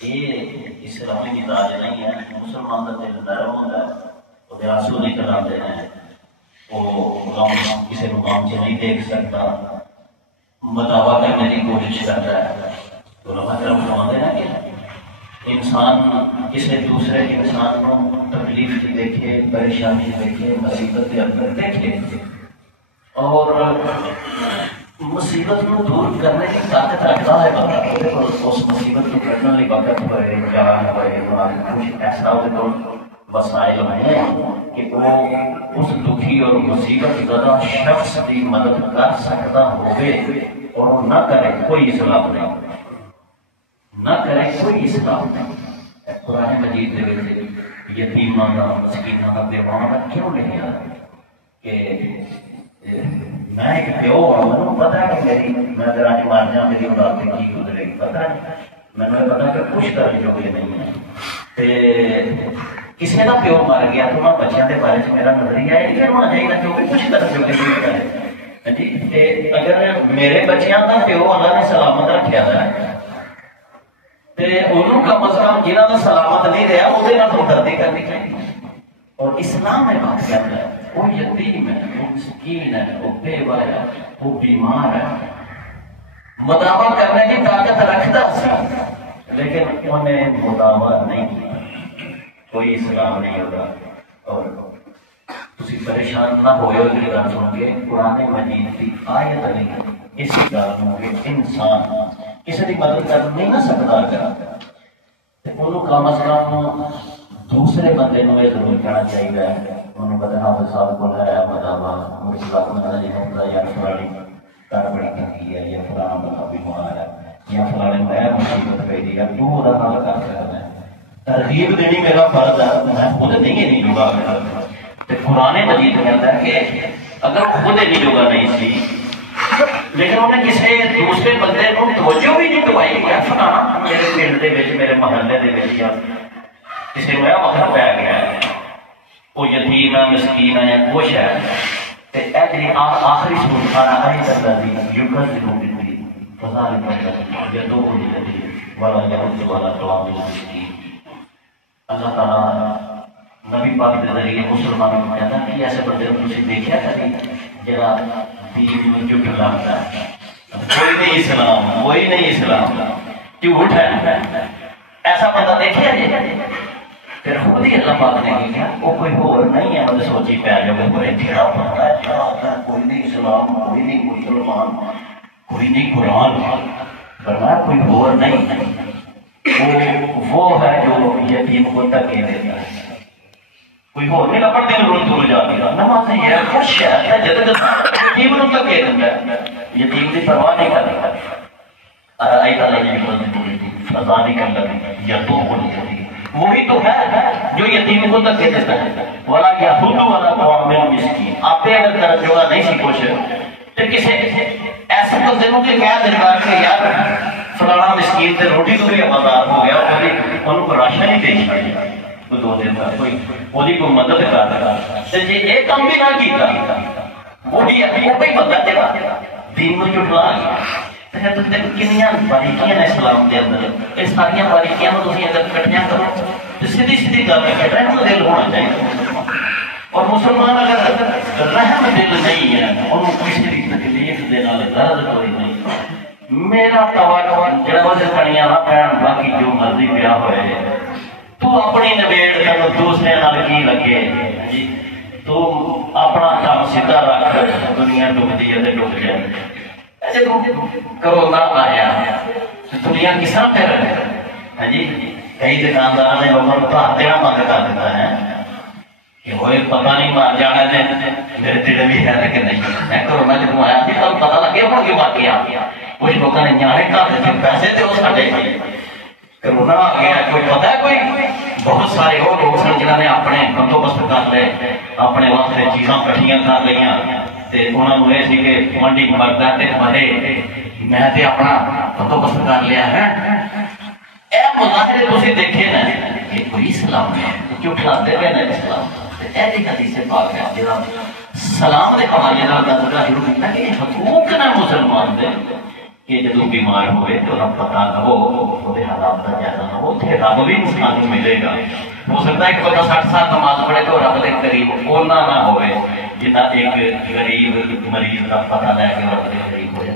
یہ اسلامی مزاج نہیں ہے. مسلمان کا دل نرم ہوتا ہے، وہ آنسو نکل آتے ہیں، وہ کسی کو غم سے نہیں دیکھ سکتا، مداوا کرنے کی کوشش کرتا ہے. تو مطلب فرماتے ہیں کہ انسان کسی دوسرے انسان کو تکلیف دیکھے، پریشانی دیکھے، مصیبت کے اندر دیکھے اور مصیبت کو دور کرنے کی طاقت رکھتا ہے بندہ. اس مصیبت کو کرنے والی وقت ہوئے جان ہوئے کچھ ایسا ہو وسائل ہیں کہ وہ اس دکھی اور مصیبت زدہ شخص کی مدد کر سکتا ہوئے اور نہ کرے کوئی اسلام نہیں، نہ کرے کوئی اسلام نہیں. قرآن مجید دے وچ یتیماں دا، مسکیناں دا، بیواواں دا کیوں نہیں آ کہ میں ایک پیو ہوں، مجھے پتا ہے کہ میں اگر آج مار جا میری اولاد سے کی گزرے گی، پتا نہیں، میں نے پتا کہ کچھ کرنے جو یہ نہیں ہے. کسی کا پیو مر گیا تو میں بچوں کے بارے میں میرا نظریہ ہے کہ ہونا چاہیے کیونکہ کچھ کرنے جو کسی کرے جی. اگر میرے بچیاں کا پیو اللہ نے سلامت رکھا ہے انہوں کا مسئلہ جنہوں کا سلامت نہیں رہا وہ ہمدردی کرنی چاہیے. اور اسلام میں بات کرتا ہے وہ یتیم ہے، وہ مسکین ہے، وہ بیوہ ہے، وہ بیمار ہے، مداوا کرنے کی طاقت رکھتا سی لیکن انہیں مداوا نہیں کیا. کوئی اسلام نہیں ہوتا. اور تسی پریشان نہ ہوئے ہو کہ گل سن کے قرآن مجید کی آیت نہیں اس گل کہ انسان کسی کی مدد کر نہیں نہ سکتا انہوں کم از کم دوسرے بندے کو یہ ضرور کہنا چاہیے. انہوں پتا حافظ صاحب کو ہے مداوا مرسلہ یا فلانی کر بڑی تنگی ہے یا فلانا بندہ بیمار ہے یا فلانے میں مصیبت پہ دی یا تو وہ حل کر سکتا ہے. ترغیب دینی میرا فرض ہے، میں خود نہیں جگا میرا. قرآن مجید کہتا ہے کہ اگر خود نہیں جگا نہیں سی لیکن انہیں کسی دوسرے بندے کو توجہ بھی نہیں دوائی کہ فلانا میرے پنڈ کے میرے محلے کے کسی کو وقت پی گیا ہے، وہ یتیم ہے، مسکین ہے، خوش ہے. آخری سورت آئی کرتا دی یوکر ضرور دی فضال یا دو والا یا والا کلام مسکین. اللہ تعالیٰ نبی پاک کے ذریعے مسلمانوں کو کہتا ہے کہ ایسے بندے کو تسی دیکھا کبھی جڑا دین میں جھوٹ لگتا ہے، کوئی نہیں اسلام، کوئی نہیں اسلام، جھوٹ ہے، ایسا بندہ دیکھا جی. پھر خود ہی اللہ پاک نے کیا وہ کوئی اور نہیں ہے. مجھے سوچی پہ جو کوئی ٹھیڑا پڑتا ہے کیا ہوتا ہے، کوئی نہیں اسلام، کوئی نہیں مسلمان، کوئی نہیں قرآن، فرمایا کوئی اور نہیں. وہ ہے جو یتیم کو تکیے دیتا ہے. کوئی اور نہیں لپٹ دل رو دور جاتی ہے نماز یہ خوش ہے جد یتیم کو تکیے دیتا ہے، یتیم کی پرواہ نہیں کرتا. آئی تعالیٰ فضانی کر لگی یا تو وہی تو ہے جو یتیم کو تکیے دیتا ہے. والا یا خود والا قوام مسکین آپ اگر طرف جگہ نہیں سی کوشش تو کسی ایسے بندے کو کہ کیا درکار کہ یار فلانا مسکین سے روٹی تو بھی آبادار ہو گیا انہوں کو راشن ہی دے چاہیے کوئی دو دن تک کوئی کوئی مدد کر رہا جی ایک کام بھی نہ کیتا وہی بندہ جگہ دین میں جٹلا گیا. کنیاں باریکیاں نے اسلام کے اندر یہ ساری باریکیاں تھی اگر کٹیاں کرو تو سیدھی سیدھی گل ہے رحم دل ہونا چاہیے. اور مسلمان اگر رحم دل نہیں ہے انہوں کسی بھی تکلیف دینا درد کوئی نہیں. میرا توجہ کڑیاں نہ پہن باقی جو مرضی پیا ہوئے تو اپنی نبیڑ کر دوسرے نال کی لگے جی تو اپنا کام سیدھا رکھ دنیا ڈبتی ہے ڈب جائے. کرونا آیا دنیا کس طرح پھر ہاں جی کئی دکاندار نے لوگوں کو دینا بند کر دیتا ہے کہ وہ پتا نہیں مار جانا نے میرے دل بھی ہے کہ نہیں. میں کرونا جب آیا تھی تب پتا لگے ہوں کہ باقی آ گیا کچھ لوگوں نے نیانے کر پیسے تھے وہ ساڈے کرونا آ گیا. کوئی پتا ہے کوئی بہت سارے وہ لوگ سن جنہوں نے اپنے بندوبست کر لے اپنے واسطے چیزاں کٹھیاں کر لیا انہوں نے یہ کہ منڈی مرد ہے بڑے میں اپنا بندوبست کر لیا ہے. یہ مظاہرے تھی دیکھے نا یہ کوئی اسلام ہے جھٹلاتے پہ نا اسلام. ایسی حدیث پاک ہے جہاں سلام کے حوالے کا تذکرہ شروع کیا کہ حقوق نے مسلمان دے کہ جدو بیمار ہوئے تو رب پتا نہ وہ حالات کا جائزہ نہ ہو اتنے رب بھی انسان کو ملے گا. ہو سکتا ہے کہ بندہ 60 سال نماز پڑھے تو رب کے قریب اونا نہ ہوئے جنا ایک غریب مریض کا پتہ لے کے رب کے قریب ہو جائے.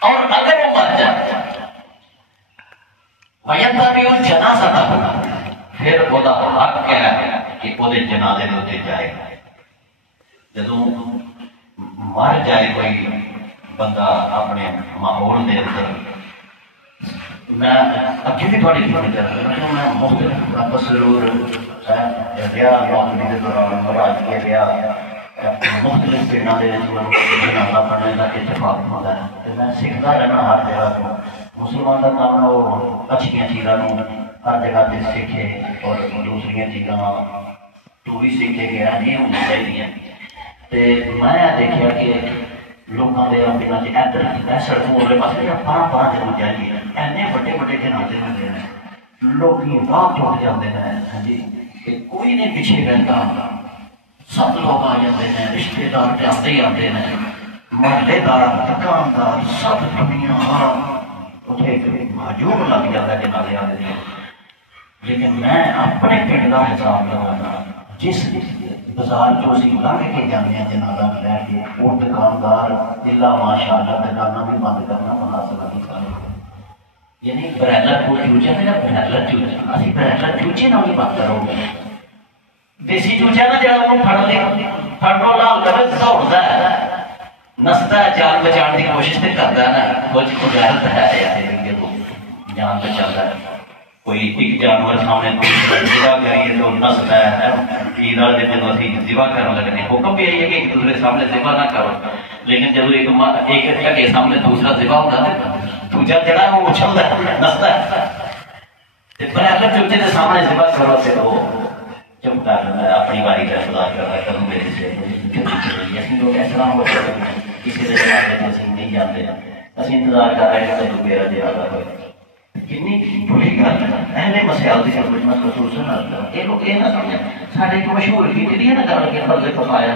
اور اگر وہ مر جائے ویتا بھی اس جنازہ نہ پھر وہ حق ہے کہ وہ جنازے دے جائے. جدو مر جائے کوئی بندہ اپنے ماحول دے اندر میں اگے بھی تھوڑی خدمت کر رہا ہوں. میں مختلف مسرور رہا نوکری کے دوران مراج کے رہا مختلف پنڈوں کے جنازہ پڑھنے کا اتفاق ہوتا ہے. میں سیکھتا رہنا ہر جگہ تو مسلمان کا کام ہے وہ اچھیاں چیزوں ہر جگہ سے سیکھے اور دوسری چیزاں تو بھی سیکھے کہ یہ ہونی چاہیے. میں دیکھا کہ لوگوں کے دنوں سے ادھر سڑکوں والے پاس پارا پارا جب جائیے ایسے بڑے بڑے جنازے ہوتے ہیں لوگ راہ ٹوٹ جاتے ہیں. ہاں جی کہ کوئی نہیں پیچھے رہتا سب لوگ آ جاتے ہیں رشتے دار آتے ہی آتے ہیں محلے دار دکاندار سب دنیا اتنے محجوب لگ جاتا ہے جنازے والے دن. لیکن میں اپنے پنڈ کا حساب لگانا جس بازار جو اسی لنگ کے جانے ہیں جنازہ لے کے وہ دکاندار اللہ ماشاء اللہ دکانہ بھی بند کرنا مناسب نہیں کرنا. یعنی برائلر کو چوچا ہے نا برائلر چوچا اسی برائلر چوچے نہ بھی بند کرو گے. دیسی چوچا نا جڑا وہ پھڑ لے پھڑو لال کر دوڑتا ہے نستا ہے جان بچانے کی کوشش تو کرتا ہے نا کچھ غیرت ہے ایسے جان بچاتا ہے. کوئی ایک جانور سامنے ذبح کریے تو نستا ہے عید والے دن جب اسی ذبح کرنے لگنے حکم بھی ہے کہ ایک دوسرے سامنے ذبح نہ کرو. لیکن جب ایک کے سامنے دوسرا ذبح ہوتا ہے دوجا جڑا ہے وہ اچھلتا ہے نستا ہے. برابر چوچے کے سامنے ذبح کرو تو وہ چپ کر لینا اپنی باری کا انتظار کرتا ہے کروں میرے سے اسی لوگ ایسا ہو کسی کے جنازے اسی نہیں جانتے اسی انتظار کر رہے ہیں کہ میرا جنازہ ہوئے. کنی بری گل اہل مسائل کی سمجھنا خصوصاً یہ لوگ یہ نہ سمجھیں. سارے ایک مشہور کی ہے نا گل کہ فرض کفایا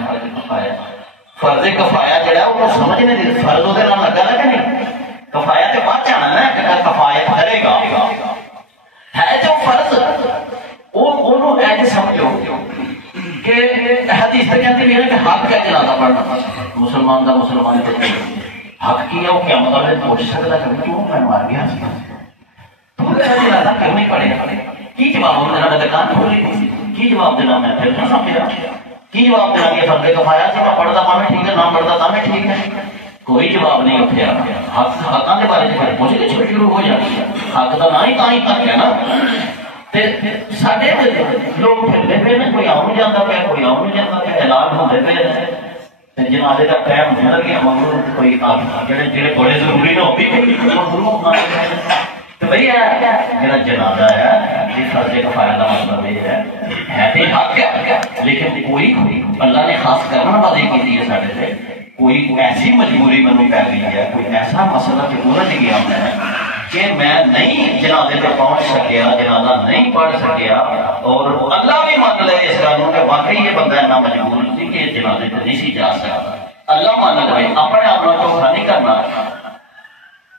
فرض کفایا جڑا وہ سمجھ نہیں فرض وہ لگا نا کہ نہیں کفایا تو بعد جانا نا کفایا کرے گا ہے جو فرض وہ ایسے سمجھو کہ حدیث تک کہتے ہیں کہ حق کا جنازہ پڑھنا مسلمان کا مسلمان کو حق کیا وہ قیامت والے دن پہنچ سکتا ہے کہ کیوں میں مار گیا کیوں نہیں پڑے کی جواب دینا میں دکان کھولی کی جواب دینا میں پھر نہ سمجھا کی جواب دینا یہ فرض کفایا سے میں پڑھتا تھا میں ٹھیک ہے نہ پڑھتا تھا میں ٹھیک ہے کوئی جواب نہیں اٹھیا. حقاں کے بارے میں پوچھ کے شروع ہو جاتی ہے حق کا نہ ہی تک ہے نا. سارے لوگ پھرتے پہ کوئی آؤں جاتا پہ کوئی آؤں جاتا پہ اعلان ہوتے پہ جنازے کا ٹائم ہونے لگیا مگر کوئی جڑے بڑے ضروری نہ ہوتی تو بھائی میرا جنازہ ہے یہ فرض کفایہ کا مطلب یہ ہے تو حق ہے لیکن کوئی اللہ نے خاص کرنا وعدے کی ہے سارے سے کوئی ایسی مجبوری میں پی گئی ہے کوئی ایسا مسئلہ جو الجھ گیا ہے کہ میں نہیں جنازے پہ پہنچ سکیا جنازہ نہیں پڑھ سکیا اور اللہ بھی مان لے اس قانون کہ واقعی یہ بندہ اتنا مجبور تھی کہ جنازے پہ نہیں سی جا سکتا. اللہ مان لے اپنے آپ کو دھوکا نہیں کرنا.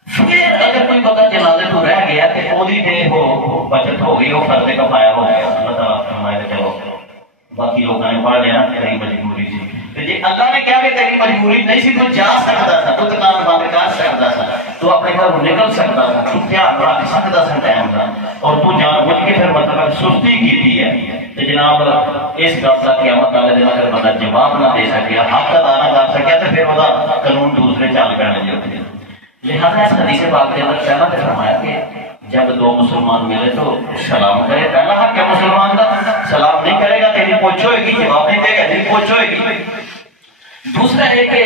پھر اگر کوئی بندہ جنازے تو رہ گیا کہ وہی دے ہو بچت ہو گئی وہ فرض کفایہ ہو گیا اللہ تعالیٰ فرمائے چلو باقی لوگوں نے پڑھ لیا تیری مجبوری تھی. جی اللہ نے کیا کہ تیری مجبوری نہیں سی تو جا سکتا تھا تو دکان بند کر سکتا تھا تو اپنے گھر نکل سکتا تھا تو دھیان رکھ سکتا تھا ٹائم کا اور تو جان بوجھ کے پھر مطلب سستی کی ہے تو جناب اس گل کا قیامت والے دن اگر بندہ جواب نہ دے سکیا حق ادا نہ کر سکیا تو پھر وہ قانون دوسرے چال کرنے جو تھے. لہٰذا اس حدیث پاک کے اندر پہلا تو فرمایا کہ جب دو مسلمان ملے تو سلام کرے. پہلا حق ہے مسلمان کا سلام نہیں کرے گا تیری پوچھ ہوئے گی جواب نہیں دے گا تیری پوچھ ہوئے گی. دوسرا ہے کہ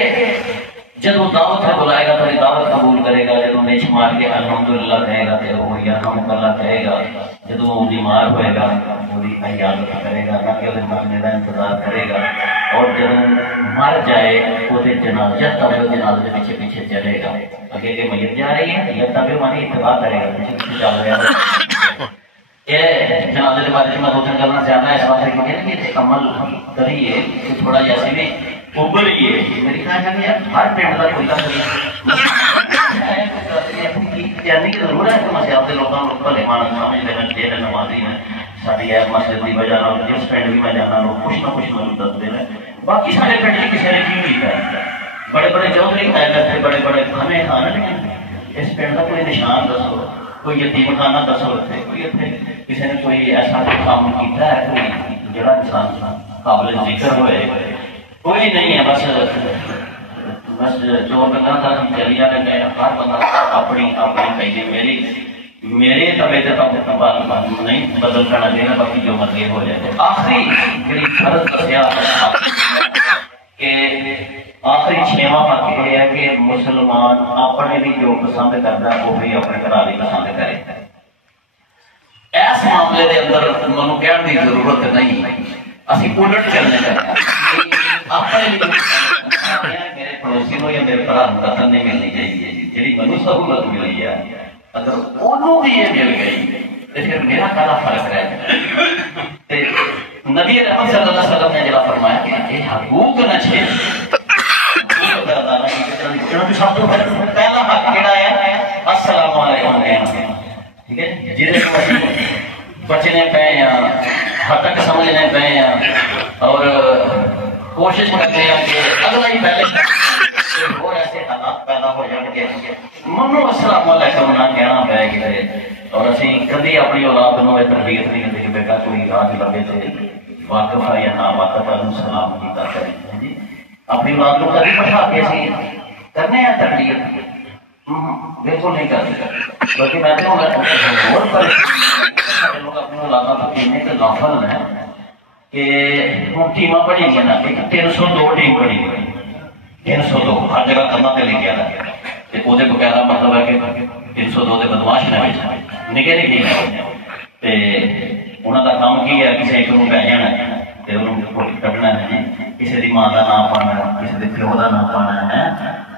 جب وہ دعوت میں بلائے گا تو دعوت قبول کرے گا. جب وہ نیچ مار کے الحمدللہ کہے گا تو وہ یرحمک کہے گا. جب وہ بیمار ہوئے گا پوری عیادت کرے گا نہ کہ وہ مرنے کا انتظار کرے گا. اور جب مر جائے وہ جنازہ تب جنازے کے پیچھے پیچھے چلے گا. اگے کہ میت جا رہی ہے یا تب ہماری اتباع کرے گا پیچھے پیچھے چل رہا ہے. یہ جنازے کے بارے میں دو تین کرنا زیادہ اس واسطے کہ عمل کریے کہ تھوڑا جیسے بھی ابھر ہی ہے میری خیال ہے یار ہر پنڈ کا کوئی یعنی کہ ضرور ہے کہ مسیح کے لوگوں کو بھلے مان سمجھ لینا چاہیے نمازی ہیں ساری ایپ مسجد کی وجہ جس پنڈ بھی میں جانا لوگ کچھ نہ کچھ مجھے دستے ہیں باقی سارے پنڈ کی کسی نے کیوں نہیں کیا بڑے بڑے چودھری کھائے کرتے بڑے بڑے کھانے کھانا اس پنڈ کا کوئی نشان دسو کوئی یتیم خانہ دسو اتنے کوئی اتنے کسی نے کوئی ایسا کام کیتا ہے کوئی جڑا انسان قابل ذکر ہوئے کوئی نہیں ہے بس جو بندہ تھا چلی جاتے ہیں ہر بندہ اپنی کہیے میری طبیعت نہیں بدل کرنا چاہیے باقی جو مرضی ہو جائے آخری میری فرض دسیا کہ آخری 6واں حق یہ ہے کہ مسلمان اپنے بھی جو پسند کرتا ہے وہ بھی اپنے گھر بھی پسند کرے اس معاملے کے اندر مجھے کہنے کی ضرورت نہیں اسی الٹ چلنے چاہیے اپنے میرے پڑوسی کو یا میرے بھرا دسن نہیں ملنی چاہیے جی مجھے سہولت ملی ہے اگر انہوں بھی یہ مل گئی تو پھر میرا کالا فرق رہ جائے نبی رحمت صلی اللہ علیہ وسلم نے جڑا فرمایا کہ یہ حقوق نہ چھیڑ سب تو پہلا حق کہڑا ہے السلام علیکم کہنا ٹھیک ہے جہاں بچنے پے ہیں حد تک سمجھنے پے ہیں اور کوشش کرتے ہیں کہ اگلا ہی پہلے اور ایسے حالات پیدا ہو جان گے منو السلام علیکم نہ کہنا پے گئے اور اسی کبھی اپنی اولاد کو تربیت نہیں کرتے کہ بیٹا کوئی راہ لگے تھے واقف ہے یا نہ واقف ہے سلام کیتا کریں جی اپنی اولاد کو کبھی بٹھا کے اسی کرنے ہیں تربیت بالکل نہیں کرتے بلکہ میں تو اور لوگ اپنی اولادوں کو کہنے کے غافل ہیں کہ وہ ٹیمیں پڑھی گئی نا 302 ٹیم پڑھی گئی 302 ہر جگہ کرنا پہ لکھا تھا کہ وہ بقاعدہ مطلب ہے کہ 302 کے بدماش نے نکے نہیں ٹیم انہوں کا کام کی ہے کسی ایک کو پہ جانا کھڈنا ہے کسی کی ماں کا نام پانا کسی کے پیو کا نام پانا ہے